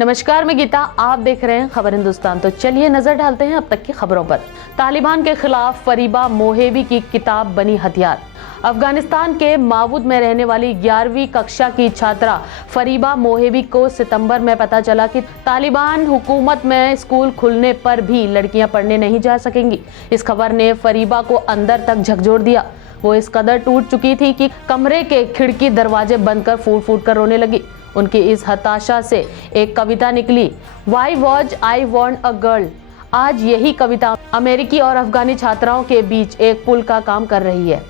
नमस्कार, मैं गीता, आप देख रहे हैं खबर हिंदुस्तान। तो चलिए नजर डालते हैं अब तक की खबरों पर। तालिबान के खिलाफ फरीबा मोहेबी की किताब बनी हथियार। अफगानिस्तान के मावूद में रहने वाली 11वीं कक्षा की छात्रा फरीबा मोहेबी को सितंबर में पता चला कि तालिबान हुकूमत में स्कूल खुलने पर भी लड़कियां पढ़ने नहीं जा सकेंगी। इस खबर ने फरीबा को अंदर तक झकझोर दिया। वो इस कदर टूट चुकी थी कि कमरे के खिड़की दरवाजे बंद कर फूट फूट कर रोने लगी। उनकी इस हताशा से एक कविता निकली, why was I want a girl. आज यही कविता अमेरिकी और अफगानी छात्राओं के बीच एक पुल का काम कर रही है।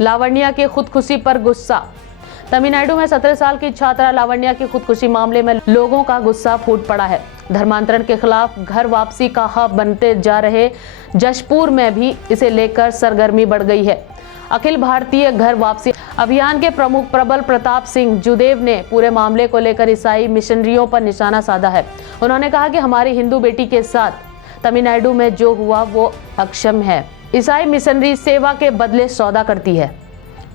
लावण्या की खुदकुशी पर गुस्सा। तमिलनाडु में 17 साल की छात्रा लावण्या की खुदकुशी मामले में लोगों का गुस्सा फूट पड़ा है। धर्मांतरण के खिलाफ घर वापसी का हब बनते जा रहे जशपुर में भी इसे लेकर सरगर्मी बढ़ गई है। अखिल भारतीय घर वापसी अभियान के प्रमुख प्रबल प्रताप सिंह जुदेव ने पूरे मामले को लेकर ईसाई मिशनरियों पर निशाना साधा है। उन्होंने कहा कि हमारी हिंदू बेटी के साथ तमिलनाडु में जो हुआ वो अक्षम्य है। ईसाई मिशनरी सेवा के बदले सौदा करती है।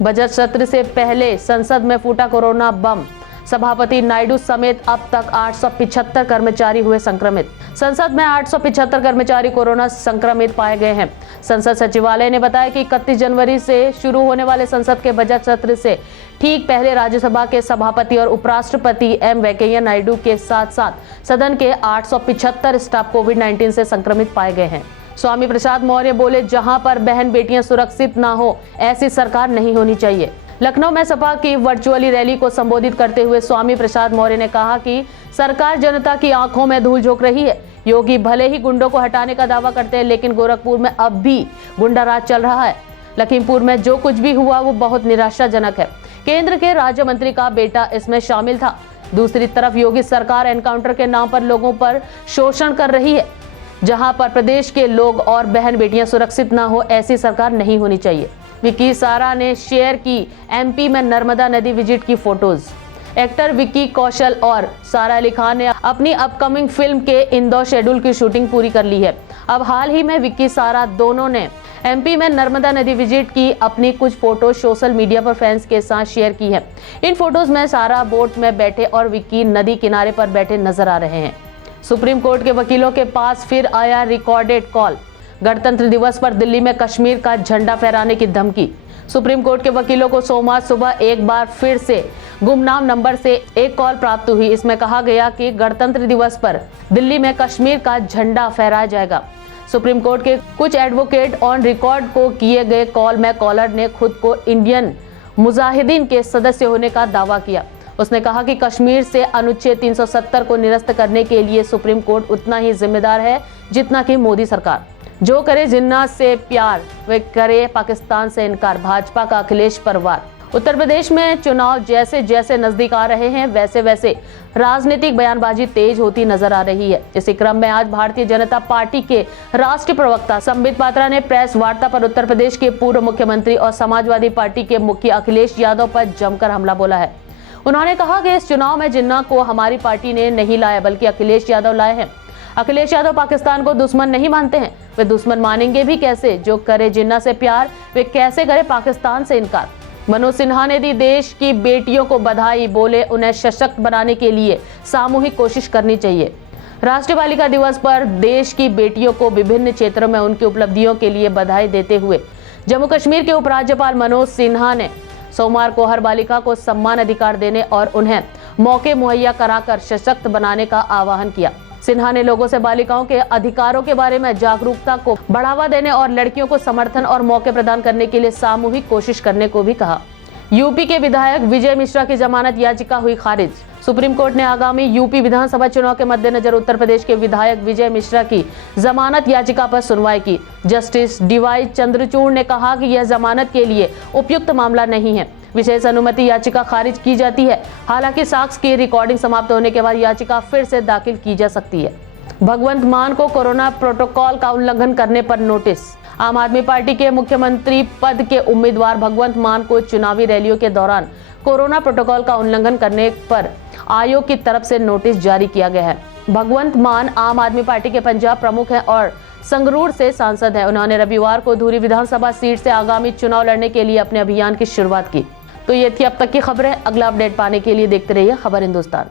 बजट सत्र से पहले संसद में फूटा कोरोना बम। सभापति नायडू समेत अब तक 875 कर्मचारी हुए संक्रमित। संसद में 875 कर्मचारी कोरोना संक्रमित पाए गए हैं। संसद सचिवालय ने बताया कि 31 जनवरी से शुरू होने वाले संसद के बजट सत्र से ठीक पहले राज्यसभा के सभापति और उपराष्ट्रपति एम वेंकैया नायडू के साथ साथ सदन के 875 स्टाफ कोविड-19 से संक्रमित पाए गए हैं। स्वामी प्रसाद मौर्य बोले, जहां पर बहन बेटियां सुरक्षित ना हो ऐसी सरकार नहीं होनी चाहिए। लखनऊ में सपा की वर्चुअली रैली को संबोधित करते हुए स्वामी प्रसाद मौर्य ने कहा कि सरकार जनता की आंखों में धूल झोंक रही है। योगी भले ही गुंडों को हटाने का दावा करते हैं, लेकिन गोरखपुर में अब भी गुंडा राज चल रहा है। लखीमपुर में जो कुछ भी हुआ वो बहुत निराशाजनक है। केंद्र के राज्य मंत्री का बेटा इसमें शामिल था। दूसरी तरफ योगी सरकार एनकाउंटर के नाम पर लोगों पर शोषण कर रही है। जहां पर प्रदेश के लोग और बहन बेटियां सुरक्षित ना हो ऐसी सरकार नहीं होनी चाहिए। विक्की सारा ने शेयर की एमपी में नर्मदा नदी विजिट की फोटोज। एक्टर विक्की कौशल और सारा अली खान ने अपनी अपकमिंग फिल्म के इंदौर शेड्यूल की शूटिंग पूरी कर ली है। अब हाल ही में विक्की सारा दोनों ने एमपी में नर्मदा नदी विजिट की अपनी कुछ फोटो सोशल मीडिया पर फैंस के साथ शेयर की है। इन फोटोज में सारा बोट में बैठे और विक्की नदी किनारे पर बैठे नजर आ रहे हैं। सुप्रीम कोर्ट के वकीलों के पास फिर आया रिकॉर्डेड कॉल। गणतंत्र दिवस पर दिल्ली में कश्मीर का झंडा फहराने की धमकी। सुप्रीम कोर्ट के वकीलों को सोमवार सुबह एक बार फिर से गुमनाम नंबर से एक कॉल प्राप्त हुई। इसमें कहा गया कि गणतंत्र दिवस पर दिल्ली में कश्मीर का झंडा फहराया जाएगा। सुप्रीम कोर्ट के कुछ एडवोकेट ऑन रिकॉर्ड को किए गए कॉल में कॉलर ने खुद को इंडियन मुजाहिदीन के सदस्य होने का दावा किया। उसने कहा कि कश्मीर से अनुच्छेद 370 को निरस्त करने के लिए सुप्रीम कोर्ट उतना ही जिम्मेदार है जितना कि मोदी सरकार। जो करे जिन्ना से प्यार वे करे पाकिस्तान से इनकार, भाजपा का अखिलेश पर वार। उत्तर प्रदेश में चुनाव जैसे जैसे नजदीक आ रहे हैं वैसे वैसे राजनीतिक बयानबाजी तेज होती नजर आ रही है। इसी क्रम में आज भारतीय जनता पार्टी के राष्ट्रीय प्रवक्ता संबित पात्रा ने प्रेस वार्ता पर उत्तर प्रदेश के पूर्व मुख्यमंत्री और समाजवादी पार्टी के मुखिया अखिलेश यादव पर जमकर हमला बोला है। उन्होंने कहा कि इस चुनाव में जिन्ना को हमारी पार्टी ने नहीं लाया बल्कि अखिलेश यादव लाए हैं। अखिलेश यादव पाकिस्तान को दुश्मन नहीं मानते हैं, वे दुश्मन मानेंगे भी कैसे। जो करे जिन्ना से प्यार वे कैसे करे पाकिस्तान से इनकार। मनोज सिन्हा ने दी देश की बेटियों को बधाई, बोले उन्हें सशक्त बनाने के लिए सामूहिक कोशिश करनी चाहिए। राष्ट्रीय बालिका दिवस पर देश की बेटियों को विभिन्न क्षेत्रों में उनकी उपलब्धियों के लिए बधाई देते हुए जम्मू कश्मीर के उपराज्यपाल मनोज सिन्हा ने सोमवार को हर बालिका को सम्मान अधिकार देने और उन्हें मौके मुहैया कराकर सशक्त बनाने का आह्वान किया। सिन्हा ने लोगों से बालिकाओं के अधिकारों के बारे में जागरूकता को बढ़ावा देने और लड़कियों को समर्थन और मौके प्रदान करने के लिए सामूहिक कोशिश करने को भी कहा। यूपी के विधायक विजय मिश्रा की जमानत याचिका हुई खारिज। सुप्रीम कोर्ट ने आगामी यूपी विधानसभा चुनाव के मद्देनजर उत्तर प्रदेश के विधायक विजय मिश्रा की जमानत याचिका पर सुनवाई की। जस्टिस डीवाई चंद्रचूड़ ने कहा कि यह जमानत के लिए उपयुक्त मामला नहीं है। विशेष अनुमति याचिका खारिज की जाती है। हालांकि साक्ष्य की रिकॉर्डिंग समाप्त होने के बाद याचिका फिर से दाखिल की जा सकती है। भगवंत मान को कोरोना प्रोटोकॉल का उल्लंघन करने पर नोटिस। आम आदमी पार्टी के मुख्यमंत्री पद के उम्मीदवार भगवंत मान को चुनावी रैलियों के दौरान कोरोना प्रोटोकॉल का उल्लंघन करने पर आयोग की तरफ से नोटिस जारी किया गया है। भगवंत मान आम आदमी पार्टी के पंजाब प्रमुख हैं और संगरूर से सांसद है। उन्होंने रविवार को धुरी विधानसभा सीट से आगामी चुनाव लड़ने के लिए अपने अभियान की शुरुआत की। तो ये थी अब तक की खबरें। अगला अपडेट पाने के लिए देखते रहिए खबर हिंदुस्तान।